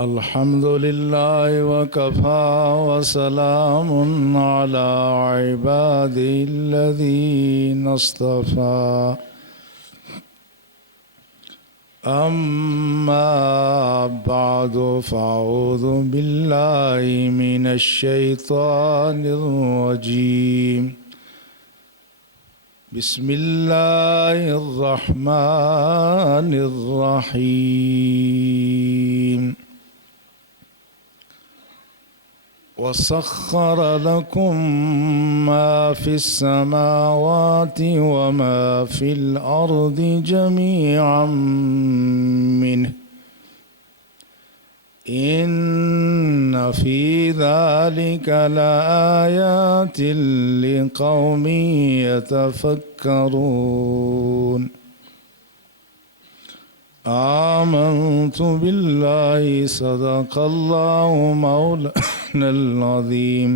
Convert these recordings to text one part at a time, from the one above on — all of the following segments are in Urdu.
الحمد لله وكفى وسلام على عباده الذين اصطفى أما بعد فأعوذ بالله من الشيطان الرجيم بسم الله الرحمن الرحيم وسخر لكم ما في السماوات وما في الأرض جميعا منه إن في ذلك لآيات لقوم يتفكرون آمنت بالله صدق الله مولانا العظيم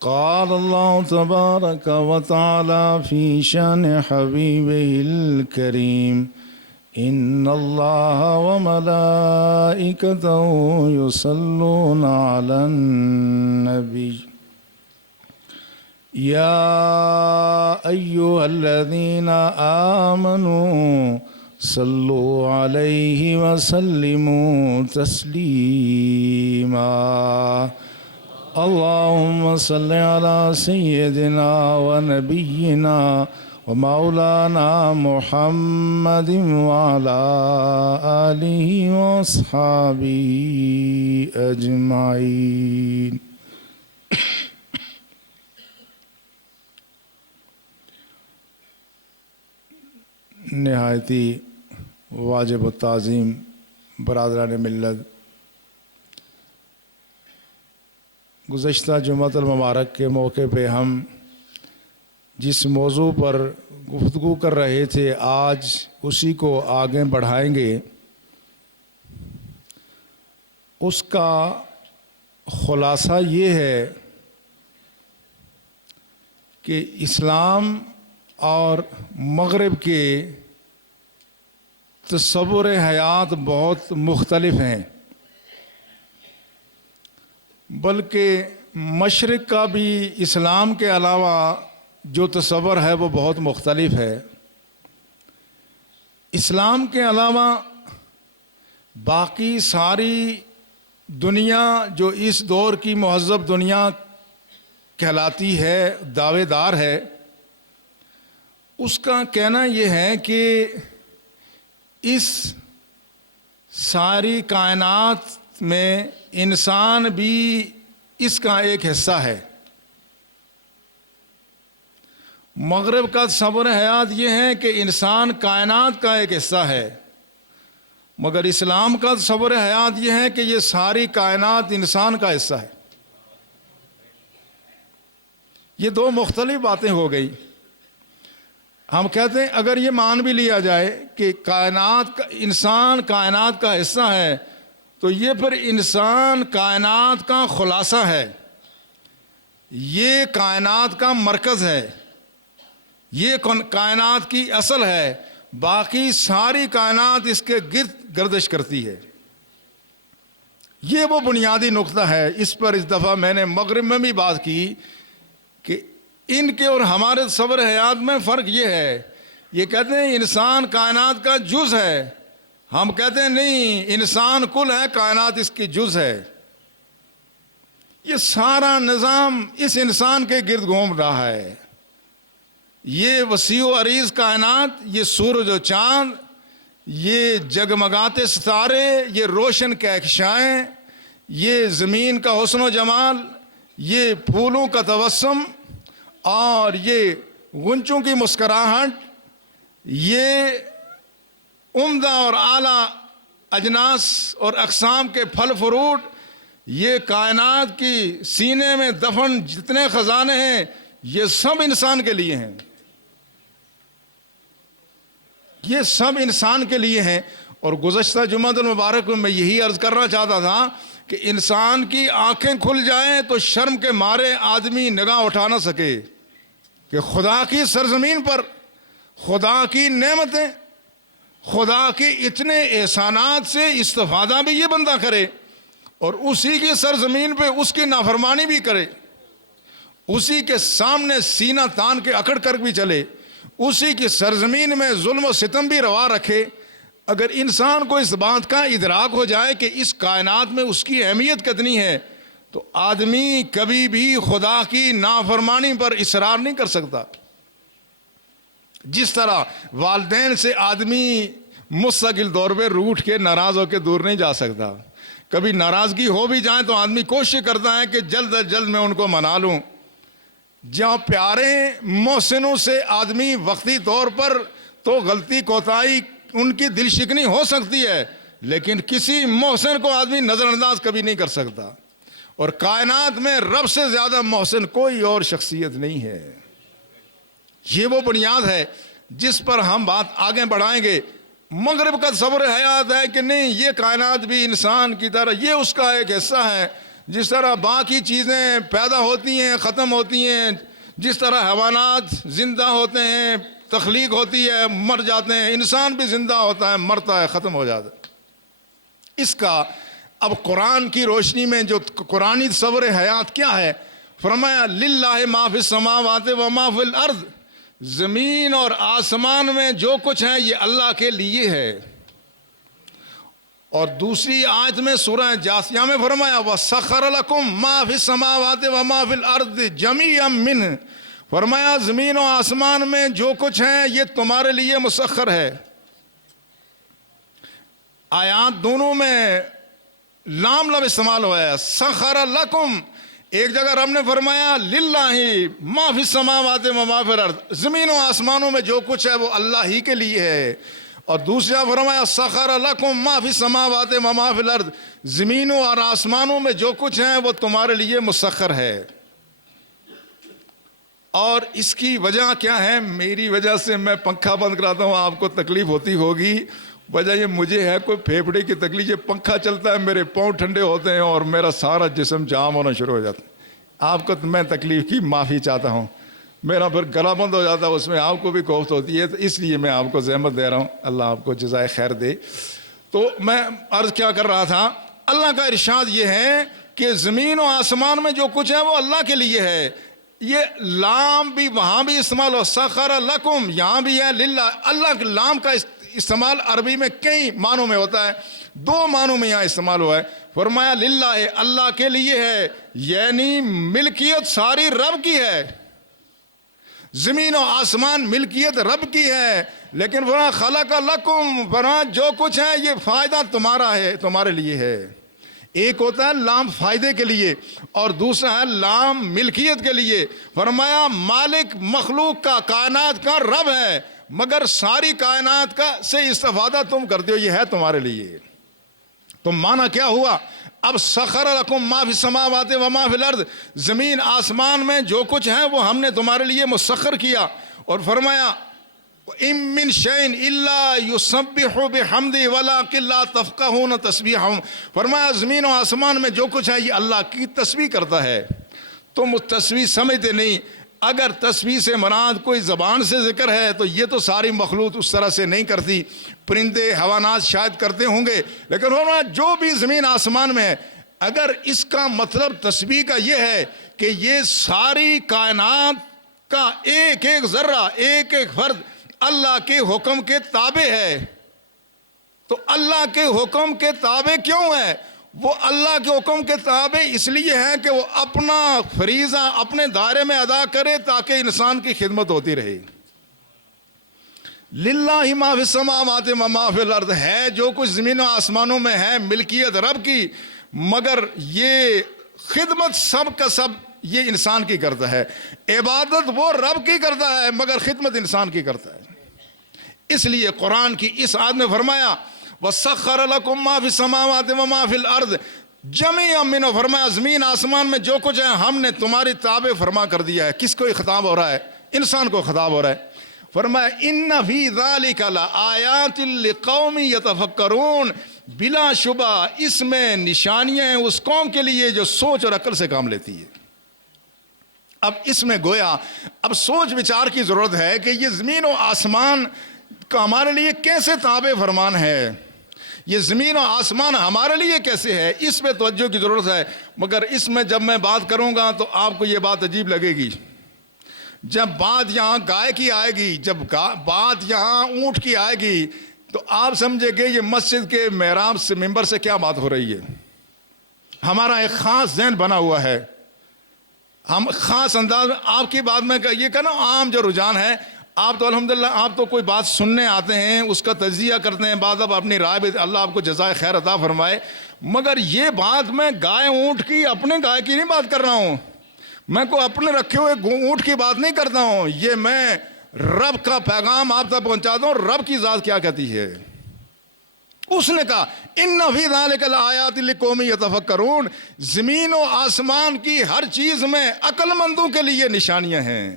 قال الله تبارك وتعالى في شأن حبيبه الكريم إن الله وملائكته يصلون على النبي يا أيها الذين آمنوا صلوا عليه وسلموا تسليما اللهم صل على سيدنا ونبينا ومولانا محمد وعلى آله وأصحابه أجمعين نہایتی واجب التعظیم برادران ملت، گزشتہ جمعۃ المبارک کے موقع پہ ہم جس موضوع پر گفتگو کر رہے تھے آج اسی کو آگے بڑھائیں گے۔ اس کا خلاصہ یہ ہے کہ اسلام اور مغرب کے تصور حیات بہت مختلف ہیں، بلکہ مشرق کا بھی اسلام کے علاوہ جو تصور ہے وہ بہت مختلف ہے۔ اسلام کے علاوہ باقی ساری دنیا جو اس دور کی مہذب دنیا کہلاتی ہے، دعوے دار ہے، اس کا کہنا یہ ہے کہ اس ساری کائنات میں انسان بھی اس کا ایک حصہ ہے۔ مغرب کا تصور حیات یہ ہے کہ انسان کائنات کا ایک حصہ ہے، مگر اسلام کا تصور حیات یہ ہے کہ یہ ساری کائنات انسان کا حصہ ہے۔ یہ دو مختلف باتیں ہو گئی۔ ہم کہتے ہیں اگر یہ مان بھی لیا جائے کہ انسان کائنات کا حصہ ہے، تو یہ پھر انسان کائنات کا خلاصہ ہے، یہ کائنات کا مرکز ہے، یہ کائنات کی اصل ہے، باقی ساری کائنات اس کے گرد گردش کرتی ہے۔ یہ وہ بنیادی نقطہ ہے۔ اس پر اس دفعہ میں نے مغرب میں بھی بات کی کہ ان کے اور ہمارے تصور حیات میں فرق یہ ہے، یہ کہتے ہیں انسان کائنات کا جز ہے، ہم کہتے ہیں نہیں، انسان کل ہے، کائنات اس کی جز ہے۔ یہ سارا نظام اس انسان کے گرد گھوم رہا ہے۔ یہ وسیع و عریض کائنات، یہ سورج و چاند، یہ جگمگاتے ستارے، یہ روشن کہکشائیں، یہ زمین کا حسن و جمال، یہ پھولوں کا تبسم اور یہ غنچوں کی مسکراہٹ، یہ عمدہ اور اعلیٰ اجناس اور اقسام کے پھل فروٹ، یہ کائنات کی سینے میں دفن جتنے خزانے ہیں، یہ سب انسان کے لیے ہیں، یہ سب انسان کے لیے ہیں۔ اور گزشتہ جمعہ المبارک میں میں یہی عرض کرنا چاہتا تھا کہ انسان کی آنکھیں کھل جائیں تو شرم کے مارے آدمی نگاہ اٹھا نہ سکے کہ خدا کی سرزمین پر خدا کی نعمتیں خدا کے اتنے احسانات سے استفادہ بھی یہ بندہ کرے اور اسی کی سرزمین پہ اس کی نافرمانی بھی کرے، اسی کے سامنے سینہ تان کے اکڑ کر بھی چلے، اسی کی سرزمین میں ظلم و ستم بھی روا رکھے۔ اگر انسان کو اس بات کا ادراک ہو جائے کہ اس کائنات میں اس کی اہمیت کتنی ہے تو آدمی کبھی بھی خدا کی نافرمانی پر اصرار نہیں کر سکتا۔ جس طرح والدین سے آدمی مستقل طور پہ روٹھ کے ناراض ہو کے دور نہیں جا سکتا، کبھی ناراضگی ہو بھی جائے تو آدمی کوشش کرتا ہے کہ جلد از جلد میں ان کو منا لوں۔ جہاں پیارے محسنوں سے آدمی وقتی طور پر تو غلطی کوتاہی ان کی دل شکنی ہو سکتی ہے، لیکن کسی محسن کو آدمی نظر انداز کبھی نہیں کر سکتا، اور کائنات میں رب سے زیادہ محسن کوئی اور شخصیت نہیں ہے۔ یہ وہ بنیاد ہے جس پر ہم بات آگے بڑھائیں گے۔ مغرب کا تصور حیات ہے کہ نہیں، یہ کائنات بھی انسان کی طرح یہ اس کا ایک حصہ ہے، جس طرح باقی چیزیں پیدا ہوتی ہیں ختم ہوتی ہیں، جس طرح حیوانات زندہ ہوتے ہیں تخلیق ہوتی ہے مر جاتے ہیں، انسان بھی زندہ ہوتا ہے مرتا ہے ختم ہو جاتا ہے۔ اس کا اب قرآن کی روشنی میں جو قرآنی تصور حیات کیا ہے، فرمایا للہ ما فی السماوات و ما فی الارض، زمین اور آسمان میں جو کچھ ہے یہ اللہ کے لیے ہے۔ اور دوسری آیت میں سورہ جاثیہ میں فرمایا وَسَخَّرَ لَكُم مَا فِي السَّمَاوَاتِ وَمَا فِي الْأَرْضِ جَمِيعًا مِّنْهُ، فرمایا زمین و آسمان میں جو کچھ ہے یہ تمہارے لیے مسخر ہے۔ آیات دونوں میں لام لب استعمال ہوا ہے، سخر لکم، ایک جگہ رب نے فرمایا للہ ما فی السماوات و ما فی الارض، زمین و آسمانوں میں جو کچھ ہے وہ اللہ ہی کے لیے ہے، اور دوسری جگہ فرمایا سخر لکم ما فی السماوات و ما فی الارض، زمینوں اور آسمانوں میں جو کچھ ہے وہ تمہارے لیے مسخر ہے۔ اور اس کی وجہ کیا ہے؟ میری وجہ سے میں پنکھا بند کراتا ہوں، آپ کو تکلیف ہوتی ہوگی، وجہ یہ مجھے ہے کوئی پھیپھڑے کی تکلیف، یہ پنکھا چلتا ہے میرے پاؤں ٹھنڈے ہوتے ہیں اور میرا سارا جسم جام ہونا شروع ہو جاتا ہے۔ آپ کو میں تکلیف کی معافی چاہتا ہوں، میرا پھر گلا بند ہو جاتا ہے، اس میں آپ کو بھی کوفت ہوتی ہے، تو اس لیے میں آپ کو زحمت دے رہا ہوں، اللہ آپ کو جزائے خیر دے۔ تو میں عرض کیا کر رہا تھا، اللہ کا ارشاد یہ ہے کہ زمین و آسمان میں جو کچھ ہے وہ اللہ کے لیے ہے۔ یہ لام بھی وہاں بھی استعمال ہو، سخر لکم یہاں بھی ہے للہ، اللہ کے لام کا استعمال عربی میں کئی معنوں میں ہوتا ہے، دو معنوں میں یہاں استعمال ہوا ہے۔ فرمایا للہ اللہ کے لیے ہے، یعنی ملکیت ساری رب کی ہے، زمین و آسمان ملکیت رب کی ہے، لیکن فرمایا خلق لکم، فرمایا جو کچھ ہے یہ فائدہ تمہارا ہے، تمہارے لیے ہے۔ ایک ہوتا ہے لام فائدے کے لیے اور دوسرا ہے لام ملکیت کے لیے۔ فرمایا مالک مخلوق کا کائنات کا رب ہے، مگر ساری کائنات کا سے استفادہ تم کرتے ہو، یہ ہے تمہارے لیے۔ تو معنی کیا ہوا؟ اب سخر لکم ما فی السماوات و ما فی الارض، زمین آسمان میں جو کچھ ہے وہ ہم نے تمہارے لیے مسخر کیا، اور فرمایا ان من شیء الا یسبح بحمدہ ولکن لا تفقہون تسبیحہم، فرمایا زمین و آسمان میں جو کچھ ہے یہ اللہ کی تسبیح کرتا ہے، تم اس تسبیح سمجھتے نہیں۔ اگر تسبیح سے مراد کوئی زبان سے ذکر ہے تو یہ تو ساری مخلوق اس طرح سے نہیں کرتی، پرندے حیوانات شاید کرتے ہوں گے، لیکن فرمایا جو بھی زمین آسمان میں ہے، اگر اس کا مطلب تسبیح کا یہ ہے کہ یہ ساری کائنات کا ایک ایک ذرہ ایک ایک فرد اللہ کے حکم کے تابع ہے، تو اللہ کے حکم کے تابع کیوں ہے؟ وہ اللہ کے حکم کے تابع اس لیے ہے کہ وہ اپنا فریضہ اپنے دائرے میں ادا کرے تاکہ انسان کی خدمت ہوتی رہے۔ للہ ما فی السماوات و ما فی الارض، ہے جو کچھ زمین و آسمانوں میں ہے ملکیت رب کی، مگر یہ خدمت سب کا سب یہ انسان کی کرتا ہے، عبادت وہ رب کی کرتا ہے مگر خدمت انسان کی کرتا ہے۔ اس لیے قرآن کی اس آیت میں فرمایا وَسَخَّرَ لَكُم مَّا فِي السَّمَاوَاتِ وَمَا فِي الْأَرْضِ جَمِيعًا مِّنْهُ، فرمایا زمین آسمان میں جو کچھ ہے ہم نے تمہاری تابع فرما کر دیا ہے۔ کس کو خطاب ہو رہا ہے؟ انسان کو خطاب ہو رہا ہے۔ فرمایا اِنَّ فِي ذَلِكَ لَآيَاتٍ لِقَوْمٍ يَتَفَكَّرُونَ، بلا شبہ اس میں نشانیاں ہیں اس قوم کے لیے جو سوچ اور عقل سے کام لیتی ہے۔ اب اس میں گویا اب سوچ وچار کی ضرورت ہے کہ یہ زمین و آسمان کا ہمارے لیے کیسے تابع فرمان ہے، یہ زمین و آسمان ہمارے لیے کیسے ہے، اس پہ توجہ کی ضرورت ہے۔ مگر اس میں جب میں بات کروں گا تو آپ کو یہ بات عجیب لگے گی۔ جب بات یہاں گائے کی آئے گی، جب بات یہاں اونٹ کی آئے گی، تو آپ سمجھے گے یہ مسجد کے محراب سے ممبر سے کیا بات ہو رہی ہے۔ ہمارا ایک خاص ذہن بنا ہوا ہے، ہم خاص انداز میں آپ کی بات میں یہ کہنا عام جو رجحان ہے، آپ تو الحمدللہ آپ تو کوئی بات سننے آتے ہیں، اس کا تجزیہ کرتے ہیں، بعد اب اپنی رائے بھی، اللہ آپ کو جزائے خیر عطا فرمائے۔ مگر یہ بات میں گائے اونٹ کی، اپنے گائے کی نہیں بات کر رہا ہوں، میں کو اپنے رکھے ہوئے اونٹ کی بات نہیں کرتا ہوں، یہ میں رب کا پیغام آپ تک پہنچاتا ہوں۔ رب کی ذات کیا کہتی ہے، اس نے کہا ان فی ذلک لآیات لقوم یتفکرون، زمین و آسمان کی ہر چیز میں عقل مندوں کے لیے نشانیاں ہیں۔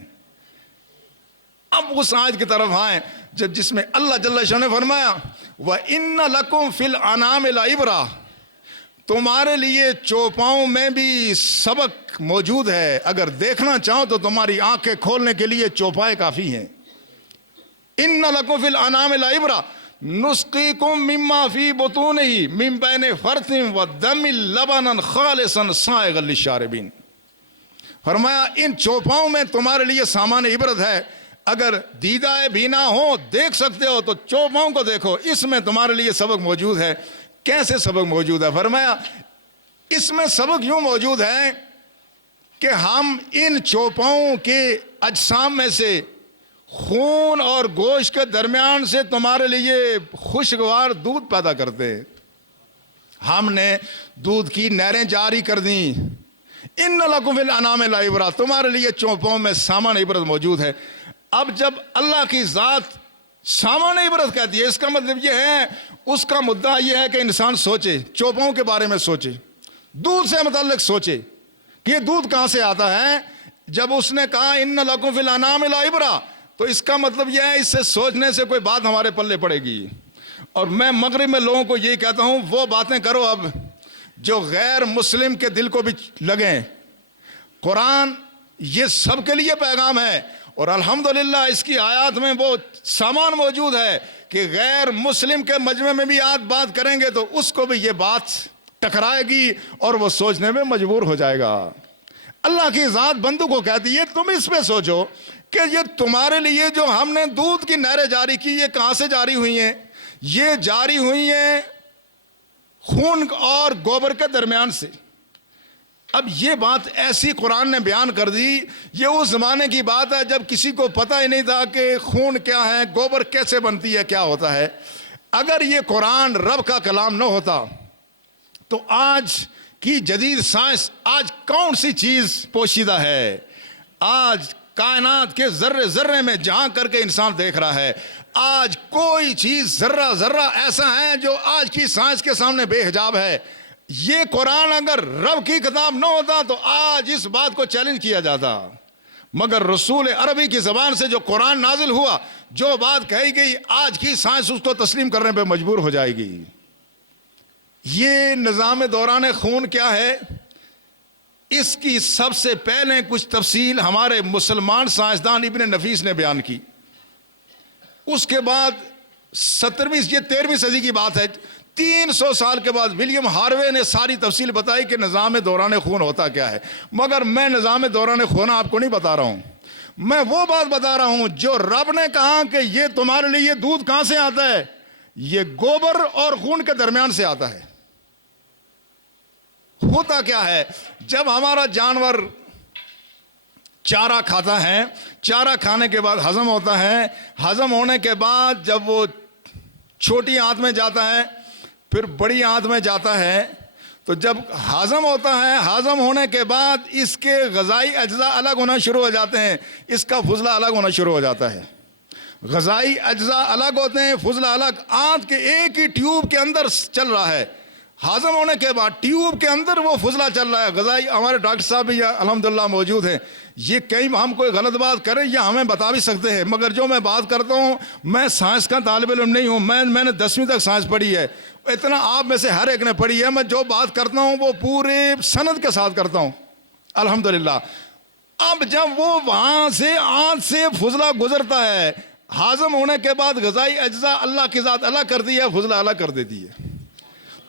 اب اس آیت کی طرف آئیں جس میں اللہ جل شانہ نے فرمایا وَإِنَّ لَكُمْ فِي الْأَنْعَامِ لَعِبْرَةً، تمہارے لیے چوپاؤں میں بھی سبق موجود ہے، اگر دیکھنا چاہو تو تمہاری آنکھیں کھولنے کے لیے چوپائے کافی ہیں۔ اِنَّ لَكُمْ فِي الْأَنْعَامِ لَعِبْرَةً نُسْقِيكُم مِّمَّا فِي بُطُونِهِ مِن بَيْنِ فَرْثٍ وَدَمٍ لَبَنًا خَالِصًا سَائِغًا لِّلشَّارِبِينَ۔ فرمایا ان چوپاؤں میں تمہارے لیے سامان عبرت ہے، اگر دیدہ بینا ہو دیکھ سکتے ہو تو چوپاؤں کو دیکھو، اس میں تمہارے لیے سبق موجود ہے۔ کیسے سبق موجود ہے؟ فرمایا اس میں سبق یوں موجود ہے کہ ہم ان چوپاؤں کے اجسام میں سے خون اور گوشت کے درمیان سے تمہارے لیے خوشگوار دودھ پیدا کرتے ہیں۔ ہم نے دودھ کی نہریں جاری کر دیں۔ ان لکم فی الانعام لعبرۃ، تمہارے لیے چوپاؤں میں سامان عبرت موجود ہے۔ اب جب اللہ کی ذات سامان عبرت کہتی ہے، اس کا مطلب یہ ہے، اس کا مدعا یہ ہے کہ انسان سوچے، چوپاؤں کے بارے میں سوچے، دودھ سے متعلق سوچے کہ یہ دودھ کہاں سے آتا ہے۔ جب اس نے کہا ان لکم فی الانعام لعبرۃ، تو اس کا مطلب یہ ہے اس سے سوچنے سے کوئی بات ہمارے پلے پڑے گی۔ اور میں مغرب میں لوگوں کو یہی کہتا ہوں، وہ باتیں کرو اب جو غیر مسلم کے دل کو بھی لگیں۔ قرآن یہ سب کے لیے پیغام ہے، اور الحمدللہ اس کی آیات میں وہ سامان موجود ہے کہ غیر مسلم کے مجمع میں بھی بات کریں گے تو اس کو بھی یہ بات ٹکرائے گی اور وہ سوچنے میں مجبور ہو جائے گا۔ اللہ کی ذات بندوں کو کہتی ہے تم اس پہ سوچو کہ یہ تمہارے لیے جو ہم نے دودھ کی نہریں جاری کی، یہ کہاں سے جاری ہوئی ہیں؟ یہ جاری ہوئی ہیں خون اور گوبر کے درمیان سے۔ اب یہ بات ایسی قرآن نے بیان کر دی، یہ اس زمانے کی بات ہے جب کسی کو پتہ ہی نہیں تھا کہ خون کیا ہے، گوبر کیسے بنتی ہے، کیا ہوتا ہے۔ اگر یہ قرآن رب کا کلام نہ ہوتا تو آج کی جدید سائنس، آج کون سی چیز پوشیدہ ہے؟ آج کائنات کے ذرے ذرے میں جہاں کر کے انسان دیکھ رہا ہے، آج کوئی چیز ذرہ ذرہ ایسا ہے جو آج کی سائنس کے سامنے بے حجاب ہے۔ یہ قرآن اگر رب کی کتاب نہ ہوتا تو آج اس بات کو چیلنج کیا جاتا، مگر رسول عربی کی زبان سے جو قرآن نازل ہوا، جو بات کہی گئی، آج کی سائنس اس کو تسلیم کرنے پہ مجبور ہو جائے گی۔ یہ نظام دوران خون کیا ہے؟ اس کی سب سے پہلے کچھ تفصیل ہمارے مسلمان سائنسدان ابن نفیس نے بیان کی، اس کے بعد 13ویں صدی کی بات ہے، 300 سال کے بعد ولیم ہاروے نے ساری تفصیل بتائی کہ نظام دوران خون ہوتا کیا ہے۔ مگر میں نظام دوران خون آپ کو نہیں بتا رہا ہوں، میں وہ بات بتا رہا ہوں جو رب نے کہا کہ یہ تمہارے لیے دودھ کہاں سے آتا ہے، یہ گوبر اور خون کے درمیان سے آتا ہے۔ ہوتا کیا ہے؟ جب ہمارا جانور چارہ کھاتا ہے، چارہ کھانے کے بعد ہضم ہوتا ہے، ہضم ہونے کے بعد جب وہ چھوٹی آنت میں جاتا ہے، پھر بڑی آنت میں جاتا ہے، تو جب ہضم ہوتا ہے، ہضم ہونے کے بعد اس کے غذائی اجزاء الگ ہونا شروع ہو جاتے ہیں، اس کا فضلہ الگ ہونا شروع ہو جاتا ہے۔ غذائی اجزاء الگ ہوتے ہیں، فضلہ الگ، آنت کے ایک ہی ٹیوب کے اندر چل رہا ہے۔ ہضم ہونے کے بعد ٹیوب کے اندر وہ فضلہ چل رہا ہے۔ غذائی ہمارے ڈاکٹر صاحب بھی الحمدللہ موجود ہیں، یہ کہیں ہم کوئی غلط بات کریں یا ہمیں بتا بھی سکتے ہیں، مگر جو میں بات کرتا ہوں، میں سائنس کا طالب علم نہیں ہوں، میں نے 10ویں تک سائنس پڑھی ہے، اتنا آپ میں سے ہر ایک نے پڑھی ہے۔ میں جو بات کرتا ہوں وہ پورے سند کے ساتھ کرتا ہوں الحمدللہ۔ اب جب وہ وہاں سے آنت سے فضلہ گزرتا ہے، ہاضم ہونے کے بعد غذائی اجزاء اللہ کی ذات الگ کر دی ہے، فضلہ الگ کر دیتی ہے۔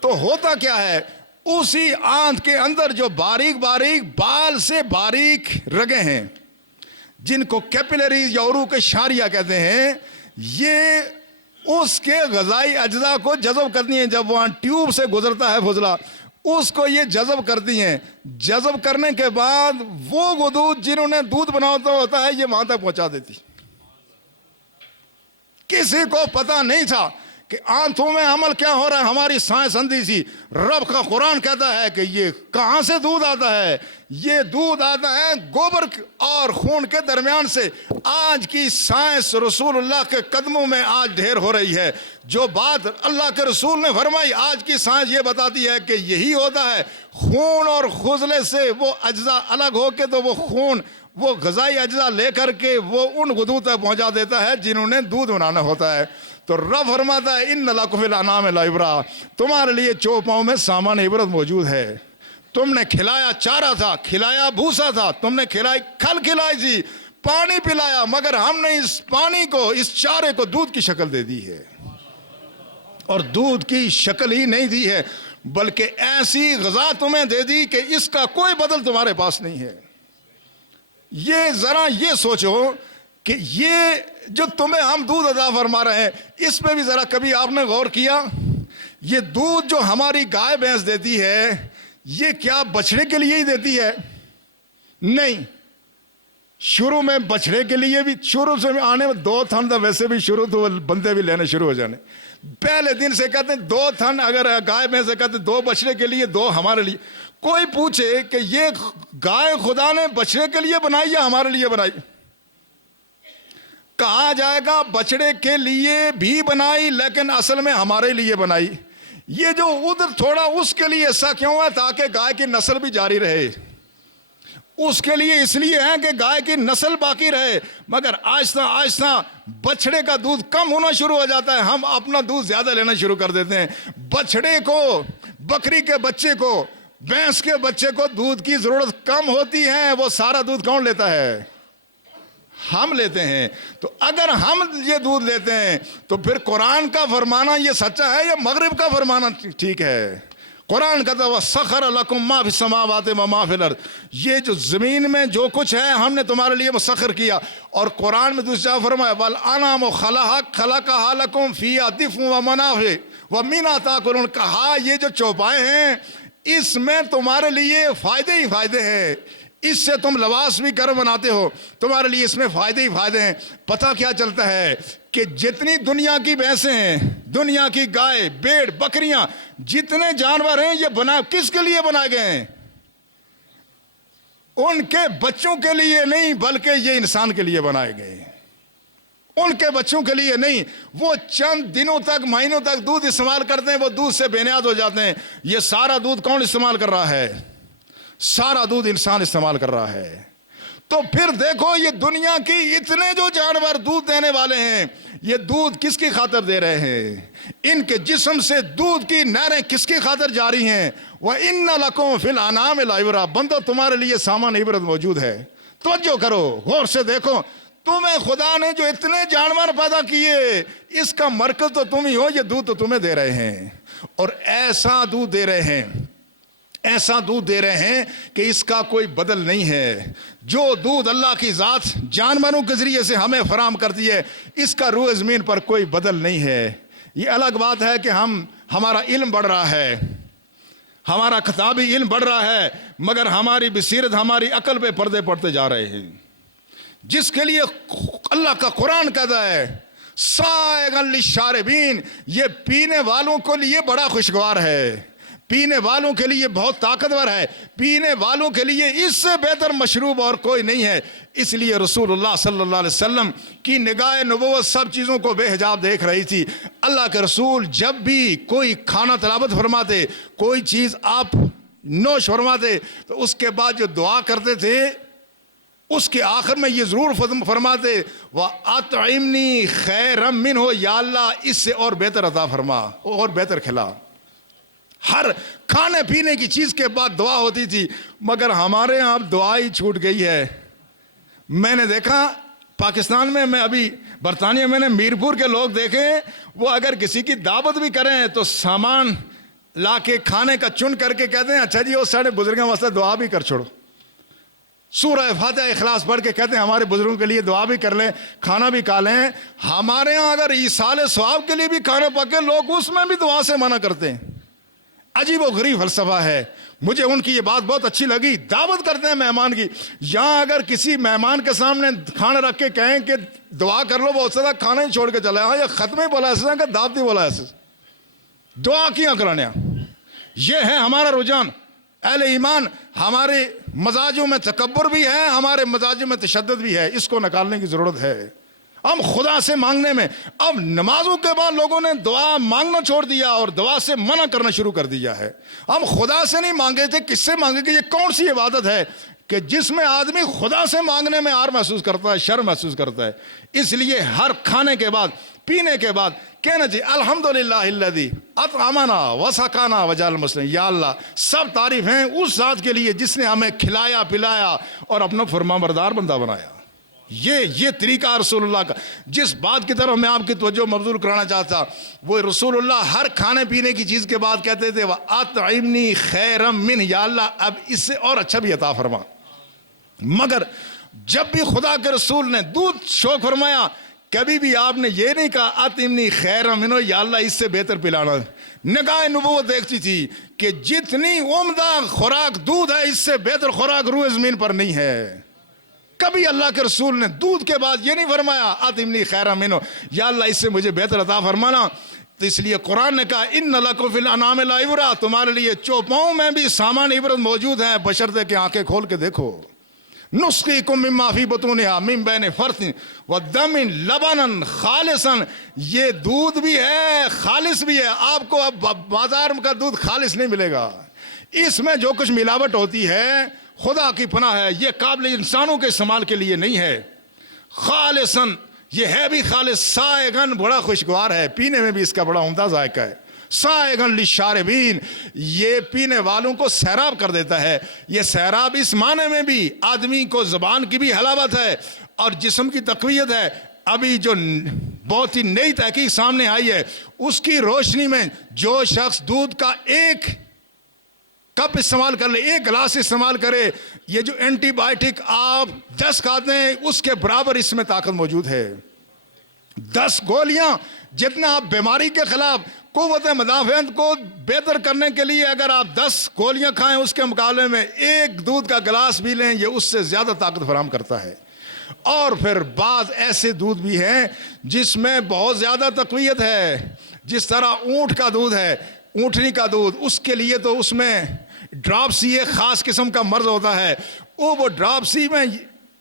تو ہوتا کیا ہے، اسی آنت کے اندر جو باریک باریک بال سے باریک رگیں ہیں جن کو کیپیلریز یا عروق شاریہ کہتے ہیں، یہ اس کے غذائی اجزاء کو جذب کرتی ہیں۔ جب وہاں ٹیوب سے گزرتا ہے فضلہ، اس کو یہ جذب کرتی ہیں۔ جذب کرنے کے بعد وہ غدود جنہوں نے دودھ بناتا ہوتا ہے یہ وہاں تک پہنچا دیتی۔ کسی کو پتا نہیں تھا کہ آنتوں میں عمل کیا ہو رہا ہے، ہماری سائنس اندھی سی۔ رب کا قرآن کہتا ہے کہ یہ کہاں سے دودھ آتا ہے، یہ دودھ آتا ہے گوبر اور خون کے درمیان سے۔ آج کی سائنس رسول اللہ کے قدموں میں آج ڈھیر ہو رہی ہے۔ جو بات اللہ کے رسول نے فرمائی آج کی سائنس یہ بتاتی ہے کہ یہی ہوتا ہے۔ خون اور خزلے سے وہ اجزاء الگ ہو کے تو وہ خون وہ غذائی اجزاء لے کر کے وہ ان غدود تک پہنچا دیتا ہے جنہوں نے دودھ بنانا ہوتا ہے۔ تو رب فرماتا ہے ان لکم فی الانعام لعبرۃ، تمہارے لیے چوپاؤں میں سامان عبرت موجود ہے۔ تم نے کھلایا چارہ تھا، کھلایا بھوسا تھا، تم نے کھلائی کھل کھلائی تھی، پانی پلایا، مگر ہم نے اس پانی کو، اس چارے کو دودھ کی شکل دے دی ہے۔ اور دودھ کی شکل ہی نہیں دی ہے بلکہ ایسی غذا تمہیں دے دی کہ اس کا کوئی بدل تمہارے پاس نہیں ہے۔ یہ ذرا یہ سوچو کہ یہ جو تمہیں ہم دودھ عطا فرما رہے ہیں اس پہ بھی ذرا کبھی آپ نے غور کیا؟ یہ دودھ جو ہماری گائے بھینس دیتی ہے یہ کیا بچڑے کے لیے ہی دیتی ہے؟ نہیں، شروع میں بچڑے کے لیے بھی، شروع سے آنے میں 2 تھن تھا، ویسے بھی شروع تو بندے بھی لینے شروع ہو جانے۔ پہلے دن سے کہتے ہیں 2 تھن، اگر گائے بھینس سے کہتے ہیں 2 بچڑے کے لیے 2 ہمارے لیے۔ کوئی پوچھے کہ یہ گائے خدا نے بچڑے کے لیے بنائی یا ہمارے لیے بنائی؟ کہا جائے گا بچڑے کے لیے بھی بنائی لیکن اصل میں ہمارے لیے بنائی۔ یہ جو ادھر تھوڑا اس کے لیے ایسا کیوں ہے تاکہ گائے کی نسل بھی جاری رہے، اس کے لیے اس لیے ہے کہ گائے کی نسل باقی رہے۔ مگر آہستہ آہستہ بچڑے کا دودھ کم ہونا شروع ہو جاتا ہے، ہم اپنا دودھ زیادہ لینا شروع کر دیتے ہیں۔ بچڑے کو، بکری کے بچے کو، بھینس کے بچے کو دودھ کی ضرورت کم ہوتی ہے، وہ سارا دودھ کون لیتا ہے؟ ہم لیتے ہیں۔ تو اگر ہم یہ دودھ لیتے ہیں تو پھر قرآن کا فرمانا یہ سچا ہے یا مغرب کا فرمانا ٹھیک ہے؟ قرآن کہتا ہے وَسَخَرَ لَكُم مَا فِي السَّمَاوَاتِ وَمَا فِي الْأَرْضِ، یہ جو زمین میں جو کچھ ہے ہم نے تمہارے لیے مسخر کیا۔ اور قرآن میں دوسرا فرمایا وَالْأَنْعَامَ خَلَقَهَا لَكُمْ فِيهَا دِفْءٌ وَمَنَافِعُ وَمِنْهَا تَأْكُلُونَ، کہا یہ جو چوپائے ہیں اس میں تمہارے لیے فائدے ہی فائدے ہیں، اس سے تم لباس بھی گرم بناتے ہو، تمہارے لیے اس میں فائدے ہی فائدے ہیں۔ پتہ کیا چلتا ہے کہ جتنی دنیا کی بھینسیں ہیں، دنیا کی گائے، بھیڑ، بکریاں، جتنے جانور ہیں یہ بنا کس کے لیے بنائے گئے ہیں؟ ان کے بچوں کے لیے نہیں بلکہ یہ انسان کے لیے بنائے گئے ہیں۔ ان کے بچوں کے لیے نہیں، وہ چند دنوں تک، مہینوں تک دودھ استعمال کرتے ہیں، وہ دودھ سے بے نیاز ہو جاتے ہیں۔ یہ سارا دودھ کون استعمال کر رہا ہے؟ سارا دودھ انسان استعمال کر رہا ہے۔ تو پھر دیکھو یہ دنیا کی اتنے جو جانور دودھ دینے والے ہیں یہ دودھ کس کی خاطر دے رہے ہیں؟ ان کے جسم سے دودھ کی نہریں کس کی خاطر جاری ہیں؟ وَإِنَّ لَكُمْ فِي الْأَنْعَامِ لَعِبْرَةً، بندو تمہارے لیے سامان عبرت موجود ہے۔ توجہ کرو، غور سے دیکھو، تمہیں خدا نے جو اتنے جانور پیدا کیے اس کا مرکز تو تم ہی ہو، یہ دودھ تو تمہیں دے رہے ہیں، اور ایسا دودھ دے رہے ہیں، ایسا دودھ دے رہے ہیں کہ اس کا کوئی بدل نہیں ہے۔ جو دودھ اللہ کی ذات جانوروں کے ذریعے سے ہمیں فراہم کرتی ہے اس کا روح زمین پر کوئی بدل نہیں ہے۔ یہ الگ بات ہے کہ ہمارا علم بڑھ رہا ہے، ہمارا کتابی علم بڑھ رہا ہے، مگر ہماری بصیرت، ہماری عقل پہ پردے پڑتے جا رہے ہیں، جس کے لیے اللہ کا قرآن کہتا ہے سائغا للشاربین، یہ پینے والوں کے لیے بڑا خوشگوار ہے، پینے والوں کے لیے بہت طاقتور ہے، پینے والوں کے لیے اس سے بہتر مشروب اور کوئی نہیں ہے۔ اس لیے رسول اللہ صلی اللہ علیہ وسلم کی نگاہ نبوت سب چیزوں کو بے حجاب دیکھ رہی تھی۔ اللہ کے رسول جب بھی کوئی کھانا تلاوت فرماتے، کوئی چیز آپ نوش فرماتے تو اس کے بعد جو دعا کرتے تھے اس کے آخر میں یہ ضرور فرماتے وَأَطْعِمْنِي خَيْرًا مِّنْهُ، یا اللہ اس سے اور بہتر عطا فرما، اور بہتر کھلا۔ ہر کھانے پینے کی چیز کے بعد دعا ہوتی تھی، مگر ہمارے یہاں اب دعا ہی چھوٹ گئی ہے۔ میں نے دیکھا پاکستان میں ابھی برطانیہ میں نے میرپور کے لوگ دیکھے، وہ اگر کسی کی دعوت بھی کریں تو سامان لا کے کھانے کا چن کر کے کہتے ہیں اچھا جی وہ سارے بزرگوں واسطے دعا بھی کر چھوڑو، سورہ فاتحہ اخلاص پڑھ کے کہتے ہیں ہمارے بزرگوں کے لیے دعا بھی کر لیں، کھانا بھی کھا لیں۔ ہمارے ہاں اگر ایصال ثواب کے لیے بھی کھانا پکے، لوگ اس میں بھی دعا سے منع کرتے ہیں۔ عجیب و غریب فلسفہ ہے۔ مجھے ان کی یہ بات بہت اچھی لگی، دعوت کرتے ہیں مہمان کی، یہاں اگر کسی مہمان کے سامنے کھانا رکھ کے کہیں کہ دعا کر لو، وہ اسے کھانا ہی چھوڑ کے چلا ہے۔ یہ ختم ہی بولا ایسا کہ دعوت ہی بولا ایسے، دعا کیوں کرانے۔ یہ ہے ہمارا رجحان اہل ایمان۔ ہمارے مزاجوں میں تکبر بھی ہے، ہمارے مزاجوں میں تشدد بھی ہے، اس کو نکالنے کی ضرورت ہے۔ ہم خدا سے مانگنے میں، اب نمازوں کے بعد لوگوں نے دعا مانگنا چھوڑ دیا اور دعا سے منع کرنا شروع کر دیا ہے۔ ہم خدا سے نہیں مانگے تھے، کس سے مانگے کہ یہ کون سی عبادت ہے کہ جس میں آدمی خدا سے مانگنے میں عار محسوس کرتا ہے، شرم محسوس کرتا ہے۔ اس لیے ہر کھانے کے بعد، پینے کے بعد کہنا چاہیے الحمدللہ الذی اطعمنا وسقانا وجعل مسلمین، یا اللہ سب تعریف ہیں اس ذات کے لیے جس نے ہمیں کھلایا پلایا اور اپنا فرمانبردار بندہ بنایا۔ یہ طریقہ رسول اللہ کا۔ جس بات کی طرف میں آپ کی توجہ مبذول کرانا چاہتا، وہ رسول اللہ ہر کھانے پینے کی چیز کے بعد کہتے تھے وَأَطْعِمْنِي خَيْرًا مِّنْ، یا اللہ اب اس سے اور اچھا بھی عطا فرما۔ مگر جب بھی خدا کے رسول نے دودھ شوق فرمایا، کبھی بھی آپ نے یہ نہیں کہا اطعمنی خیرا منہ، یا اللہ اس سے بہتر پلانا۔ نگاہ نبوت دیکھتی تھی کہ جتنی عمدہ خوراک دودھ ہے، اس سے بہتر خوراک روئے زمین پر نہیں ہے۔ کبھی اللہ کے رسول نے دودھ کے بعد یہ نہیں فرمایا اطعمنی خیرا منہ، یا اللہ اس سے مجھے بہتر عطا فرمانا۔ تو اس لیے قرآن نے کہا ان لکم فی الانعام لعبرۃ، تمہارے لیے چوپاؤں میں بھی سامان عبرت موجود ہیں، بشرطے کہ آنکھیں کھول کے دیکھو۔ نسقیکم مما فی بطونہا من بین فرث ودم لبنا خالصا، یہ دودھ بھی ہے خالص بھی ہے۔ آپ کو اب بازار کا دودھ خالص نہیں ملے گا، اس میں جو کچھ ملاوٹ ہوتی ہے خدا کی پناہ ہے، یہ قابل انسانوں کے استعمال کے لیے نہیں ہے۔ خالصا یہ ہے بھی خالص، سائغن بڑا خوشگوار ہے، پینے میں بھی اس کا بڑا عمدہ ذائقہ ہے۔ سائغن للشاربین، یہ پینے والوں کو سیراب کر دیتا ہے۔ یہ سیراب اس معنی میں بھی آدمی کو زبان کی بھی حلاوت ہے اور جسم کی تقویت ہے۔ ابھی جو بہت ہی نئی تحقیق سامنے آئی ہے، اس کی روشنی میں جو شخص دودھ کا ایک کپ استعمال کر لے، ایک گلاس استعمال کرے، یہ جو اینٹی بائیوٹک آپ 10 کھاتے ہیں اس کے برابر اس میں طاقت موجود ہے۔ 10 گولیاں جتنا آپ بیماری کے خلاف قوت مدافعت کو بہتر کرنے کے لیے اگر آپ 10 گولیاں کھائیں، اس کے مقابلے میں ایک دودھ کا گلاس بھی لیں، یہ اس سے زیادہ طاقت فراہم کرتا ہے۔ اور پھر بعض ایسے دودھ بھی ہیں جس میں بہت زیادہ تقویت ہے، جس طرح اونٹ کا دودھ ہے، اونٹنی کا دودھ، اس کے لیے تو اس میں ڈراپسی ایک خاص قسم کا مرض ہوتا ہے، وہ ڈراپسی میں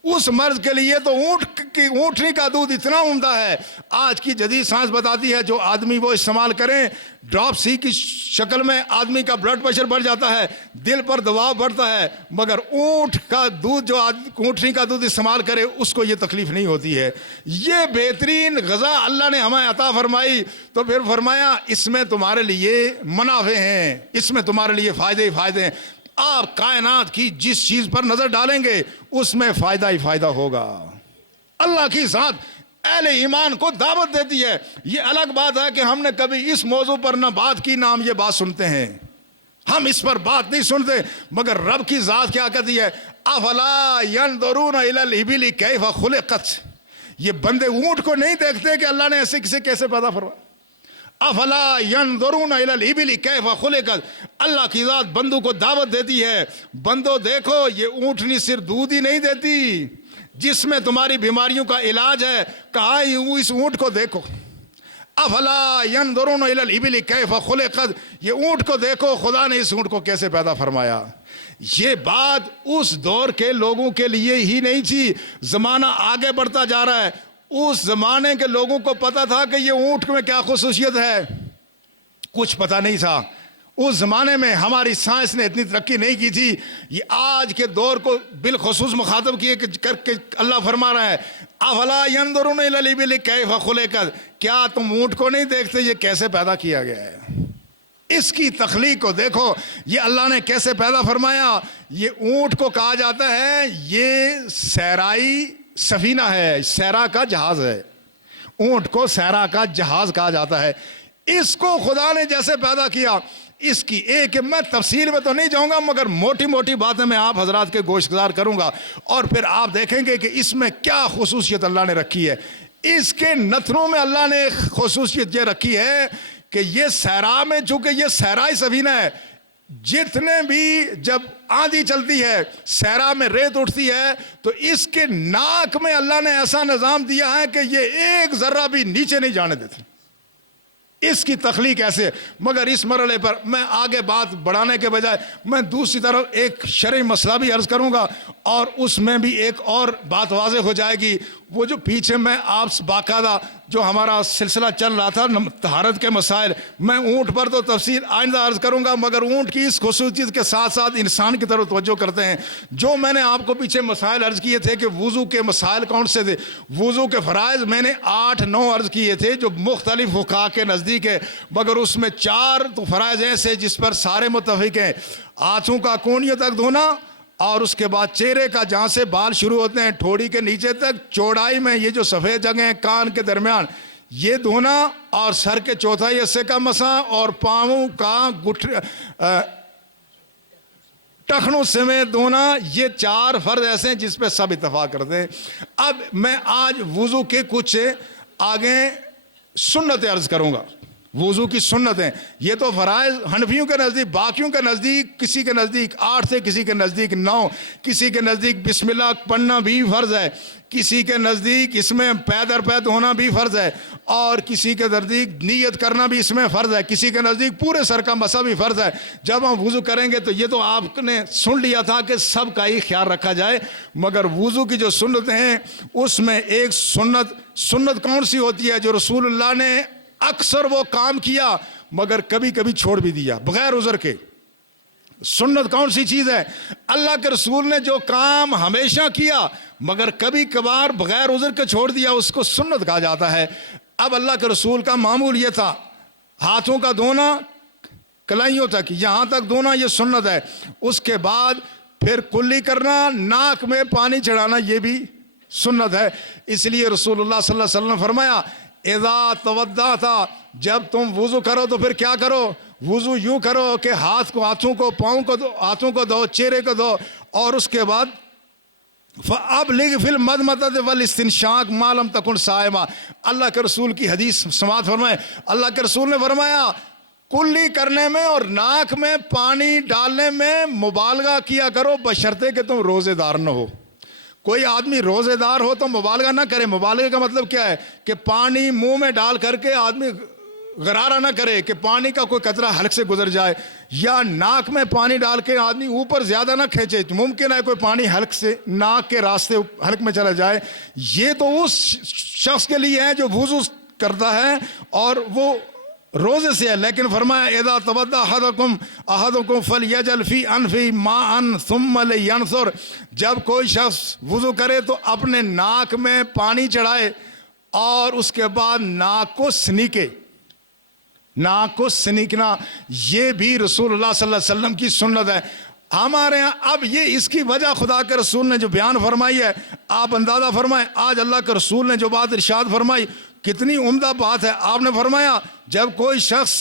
اس مرض کے لیے تو اونٹنی کا دودھ اتنا عمدہ ہے۔ آج کی جدید سائنس بتاتی ہے جو آدمی وہ استعمال کریں، ڈراپسی کی شکل میں آدمی کا بلڈ پریشر بڑھ جاتا ہے، دل پر دباؤ بڑھتا ہے، مگر اونٹ کا دودھ جو اونٹنی کا دودھ استعمال کرے اس کو یہ تکلیف نہیں ہوتی ہے۔ یہ بہترین غذا اللہ نے ہمیں عطا فرمائی، تو پھر فرمایا اس میں تمہارے لیے منافع ہیں، اس میں تمہارے لیے فائدے ہی فائدے ہیں۔ آپ کائنات کی جس چیز پر نظر ڈالیں گے اس میں فائدہ ہی فائدہ ہوگا۔ اللہ کی ذات اہل ایمان کو دعوت دیتی ہے۔ یہ الگ بات ہے کہ ہم نے کبھی اس موضوع پر نہ بات کی نہ ہم یہ بات سنتے ہیں، ہم اس پر بات نہیں سنتے، مگر رب کی ذات کیا کہتی ہے افلا ينظرون الى الابل كيف خلقت، یہ بندے اونٹ کو نہیں دیکھتے کہ اللہ نے ایسے کسے کیسے پیدا فرمایا۔ افلا ينظرون الى الابل كيف خلقت، اللہ کی ذات بندوں کو دعوت دیتی ہے، بندو دیکھو یہ اونٹنی صرف دودھ ہی نہیں دیتی، جس میں تمہاری بیماریوں کا علاج ہے، کہا اس اونٹ کو دیکھو۔ افلا ينظرون الى الابل كيف خلقت، یہ اونٹ کو دیکھو، خدا نے اس اونٹ کو کیسے پیدا فرمایا۔ یہ بات اس دور کے لوگوں کے لیے ہی نہیں تھی، زمانہ آگے بڑھتا جا رہا ہے، اس زمانے کے لوگوں کو پتا تھا کہ یہ اونٹ میں کیا خصوصیت ہے، کچھ پتا نہیں تھا۔ اس زمانے میں ہماری سائنس نے اتنی ترقی نہیں کی تھی۔ یہ آج کے دور کو بالخصوص مخاطب کیے کر کے اللہ فرما رہا ہے افلا ينظرون الى الابل كيف خلقت، کیا تم اونٹ کو نہیں دیکھتے یہ کیسے پیدا کیا گیا ہے، اس کی تخلیق کو دیکھو، یہ اللہ نے کیسے پیدا فرمایا۔ یہ اونٹ کو کہا جاتا ہے یہ صحرائی سفینہ ہے، صحرا کا جہاز ہے۔ اونٹ کو صحرا کا جہاز کہا جاتا ہے. اس کو خدا نے جیسے پیدا کیا, اس کی ایک میں تفصیل میں تو نہیں جاؤں گا, مگر موٹی موٹی باتیں میں آپ حضرات کے گوش گزار کروں گا, اور پھر آپ دیکھیں گے کہ اس میں کیا خصوصیت اللہ نے رکھی ہے. اس کے نتنوں میں اللہ نے خصوصیت یہ رکھی ہے کہ یہ صحرا میں, چونکہ یہ صحرائی سفینہ ہے, جتنے بھی جب آندھی چلتی ہے صحرا میں ریت اٹھتی ہے تو اس کے ناک میں اللہ نے ایسا نظام دیا ہے کہ یہ ایک ذرہ بھی نیچے نہیں جانے دیتی. اس کی تخلیق ایسے. مگر اس مرحلے پر میں آگے بات بڑھانے کے بجائے میں دوسری طرف ایک شرعی مسئلہ بھی عرض کروں گا, اور اس میں بھی ایک اور بات واضح ہو جائے گی. وہ جو پیچھے میں آپ باقاعدہ جو ہمارا سلسلہ چل رہا تھا طہارت کے مسائل, میں اونٹ پر تو تفصیل آئندہ عرض کروں گا, مگر اونٹ کی اس خصوصیت کے ساتھ ساتھ انسان کی طرف توجہ کرتے ہیں. جو میں نے آپ کو پیچھے مسائل عرض کیے تھے کہ وضو کے مسائل کون سے تھے, وضو کے فرائض میں نے 8-9 عرض کیے تھے جو مختلف فقہاء کے نزدیک ہے, مگر اس میں 4 تو فرائض ایسے جس پر سارے متفق ہیں. ہاتھوں کا کونیوں تک دھونا, اور اس کے بعد چہرے کا جہاں سے بال شروع ہوتے ہیں ٹھوڑی کے نیچے تک چوڑائی میں یہ جو سفید جگہیں ہیں کان کے درمیان یہ دھونا, اور سر کے چوتھائی حصے کا مسح, اور پاؤں کا ٹخنوں سمیت دھونا. یہ 4 فرض ایسے ہیں جس پہ سب اتفاق کرتے ہیں. اب میں آج وضو کے کچھ آگے سنتیں عرض کروں گا. وضو کی سنتیں, یہ تو فرائض حنفیوں کے نزدیک, باقیوں کے نزدیک, کسی کے نزدیک 8 سے, کسی کے نزدیک 9, کسی کے نزدیک بسم اللہ پڑھنا بھی فرض ہے, کسی کے نزدیک اس میں پے در پے ہونا بھی فرض ہے, اور کسی کے نزدیک نیت کرنا بھی اس میں فرض ہے, کسی کے نزدیک پورے سر کا مسح بھی فرض ہے. جب ہم وضو کریں گے تو یہ تو آپ نے سن لیا تھا کہ سب کا ہی خیال رکھا جائے, مگر وضو کی جو سنتیں ہیں اس میں ایک سنت کون سی ہوتی ہے جو رسول اللہ نے اکثر وہ کام کیا مگر کبھی کبھی چھوڑ بھی دیا بغیر عذر کے. سنت کون سی چیز ہے؟ اللہ کے رسول نے جو کام ہمیشہ کیا مگر کبھی کبھار بغیر عذر کے چھوڑ دیا, اس کو سنت کہا جاتا ہے. اب اللہ کے رسول کا معمول یہ تھا, ہاتھوں کا دھونا کلائیوں تک, یہاں تک دھونا یہ سنت ہے. اس کے بعد پھر کلی کرنا, ناک میں پانی چڑھانا یہ بھی سنت ہے. اس لیے رسول اللہ صلی اللہ علیہ وسلم نے فرمایا اذا توضأت, جب تم وضو کرو تو پھر کیا کرو, وضو یوں کرو کہ ہاتھوں کو پاؤں کو دو, ہاتھوں کو دو, چہرے کو دو, اور اس کے بعد فَأَبْلِغْ فِي الْمَضْمَضَةِ وَالِاسْتِنْشَاقِ مَا لَمْ تَكُنْ صَائِمًا. اللہ کے رسول کی حدیث سماعت فرمائے, اللہ کے رسول نے فرمایا کلی کرنے میں اور ناک میں پانی ڈالنے میں مبالغہ کیا کرو بشرطے کہ تم روزے دار نہ ہو. کوئی آدمی روزے دار ہو تو مبالغہ نہ کرے. مبالغہ کا مطلب کیا ہے کہ پانی منہ میں ڈال کر کے آدمی غرارہ نہ کرے کہ پانی کا کوئی قطرہ حلق سے گزر جائے, یا ناک میں پانی ڈال کے آدمی اوپر زیادہ نہ کھینچے, ممکن ہے کوئی پانی حلق سے ناک کے راستے حلق میں چلا جائے. یہ تو اس شخص کے لیے ہے جو وضو کرتا ہے اور وہ روزے سے ہے. لیکن فرمایا اذا توضأ احدکم فلیجعل فی انفہ ماء ثم لینثر, جب کوئی شخص وضو کرے تو اپنے ناک میں پانی چڑھائے اور اس کے بعد ناک کو سنیکے. ناک کو سنیکنا یہ بھی رسول اللہ صلی اللہ علیہ وسلم کی سنت ہے. ہمارے ہاں اب یہ اس کی وجہ خدا کے رسول نے جو بیان فرمائی ہے, آپ اندازہ فرمائیں آج اللہ کے رسول نے جو بات ارشاد فرمائی کتنی عمدہ بات ہے. آپ نے فرمایا جب کوئی شخص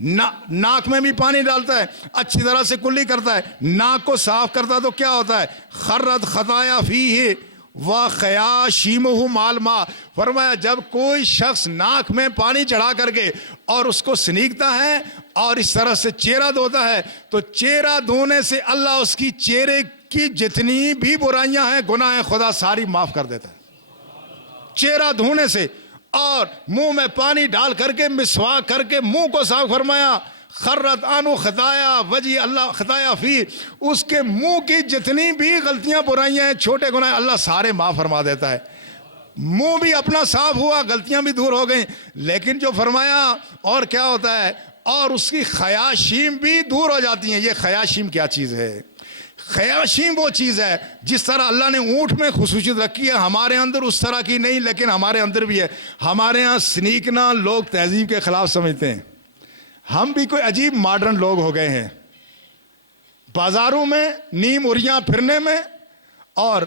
ناک میں بھی پانی ڈالتا ہے, اچھی طرح سے کلی کرتا ہے, ناک کو صاف کرتا ہے, تو کیا ہوتا ہے خرت خطایا فیہ وخیاشیمہ مال ماء. فرمایا جب کوئی شخص ناک میں پانی چڑھا کر کے اور اس کو سنیکتا ہے اور اس طرح سے چہرہ دھوتا ہے تو چہرہ دھونے سے اللہ اس کی چہرے کی جتنی بھی برائیاں ہیں گناہ خدا ساری معاف کر دیتا ہے چہرہ دھونے سے. اور منہ میں پانی ڈال کر کے مسواک کر کے منہ کو صاف فرمایا خرت عنہ خطایا وجی اللہ خطایا فی, اس کے منہ کی جتنی بھی غلطیاں برائیاں ہیں چھوٹے گناہ اللہ سارے معاف فرما دیتا ہے. منہ بھی اپنا صاف ہوا, غلطیاں بھی دور ہو گئیں. لیکن جو فرمایا اور کیا ہوتا ہے, اور اس کی خیاشیم بھی دور ہو جاتی ہیں. یہ خیاشیم کیا چیز ہے؟ خیاشیم وہ چیز ہے جس طرح اللہ نے اونٹ میں خصوصیت رکھی ہے, ہمارے اندر اس طرح کی نہیں, لیکن ہمارے اندر بھی ہے. ہمارے ہاں سنیکنا لوگ تہذیب کے خلاف سمجھتے ہیں. ہم بھی کوئی عجیب ماڈرن لوگ ہو گئے ہیں. بازاروں میں نیم اریاں پھرنے میں اور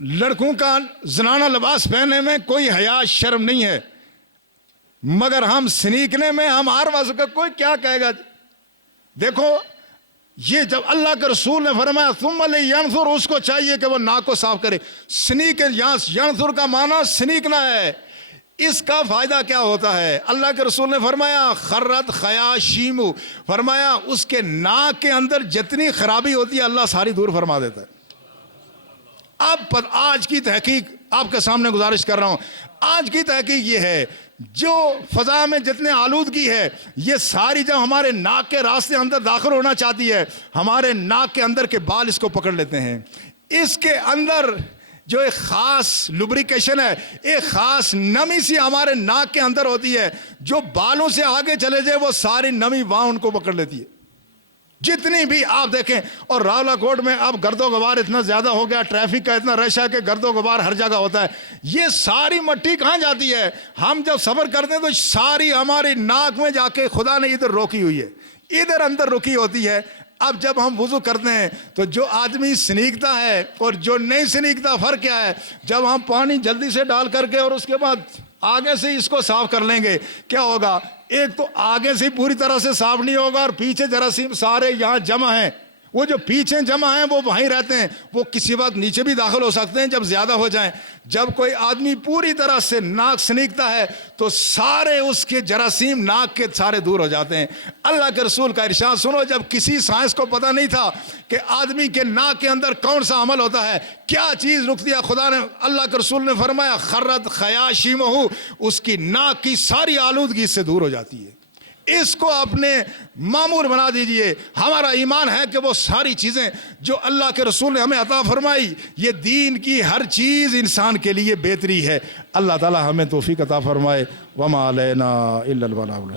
لڑکوں کا زنانہ لباس پہننے میں کوئی حیا شرم نہیں ہے، مگر ہم سنیکنے میں ہم ہر وقت کا کوئی کیا کہے گا؟ دیکھو یہ جب اللہ کے رسول نے فرمایا ثم لینظر، اس کو چاہیے کہ وہ ناک کو صاف کرے۔ سنیک یہاں ینظر کا معنی سنیکنا ہے۔ اس کا فائدہ کیا ہوتا ہے؟ اللہ کے رسول نے فرمایا خرت خیاشیم، فرمایا اس کے ناک کے اندر جتنی خرابی ہوتی ہے اللہ ساری دور فرما دیتا ہے۔ اب آج کی تحقیق آپ کے سامنے گزارش کر رہا ہوں، آج کی تحقیق یہ ہے جو فضا میں جتنے آلودگی ہے یہ ساری جب ہمارے ناک کے راستے اندر داخل ہونا چاہتی ہے، ہمارے ناک کے اندر کے بال اس کو پکڑ لیتے ہیں۔ اس کے اندر جو ایک خاص لبریکیشن ہے، ایک خاص نمی سی ہمارے ناک کے اندر ہوتی ہے، جو بالوں سے آگے چلے جائے وہ ساری نمی وہاں ان کو پکڑ لیتی ہے۔ جتنی بھی آپ دیکھیں، اور راولا کوٹ میں اب گرد و غبار اتنا زیادہ ہو گیا، ٹریفک کا اتنا رش ہے کہ گرد و غبار ہر جگہ ہوتا ہے، یہ ساری مٹی کہاں جاتی ہے؟ ہم جب سفر کرتے ہیں تو ساری ہماری ناک میں جا کے خدا نے ادھر روکی ہوئی ہے، ادھر اندر رکی ہوتی ہے۔ اب جب ہم وضو کرتے ہیں تو جو آدمی سنیکتا ہے اور جو نہیں سنیکتا فرق کیا ہے؟ جب ہم پانی جلدی سے ڈال کر کے اور اس کے بعد آگے سے اس کو صاف کر لیں گے، کیا ہوگا؟ ایک تو آگے سے پوری طرح سے صاف نہیں ہوگا، اور پیچھے جراثیم سارے یہاں جمع ہیں، وہ جو پیچھے جمع ہیں وہ وہیں رہتے ہیں، وہ کسی وقت نیچے بھی داخل ہو سکتے ہیں جب زیادہ ہو جائیں۔ جب کوئی آدمی پوری طرح سے ناک سنیکتا ہے تو سارے اس کے جراثیم ناک کے سارے دور ہو جاتے ہیں۔ اللہ کے رسول کا ارشاد سنو، جب کسی سائنس کو پتہ نہیں تھا کہ آدمی کے ناک کے اندر کون سا عمل ہوتا ہے، کیا چیز رکتی ہے، خدا نے، اللہ کے رسول نے فرمایا خرت خیاشیمہ، اس کی ناک کی ساری آلودگی اس سے دور ہو جاتی ہے۔ اس کو اپنے معمول بنا دیجئے۔ ہمارا ایمان ہے کہ وہ ساری چیزیں جو اللہ کے رسول نے ہمیں عطا فرمائی، یہ دین کی ہر چیز انسان کے لیے بہتری ہے۔ اللہ تعالی ہمیں توفیق عطا فرمائے۔ وما علینا الا البلاغ۔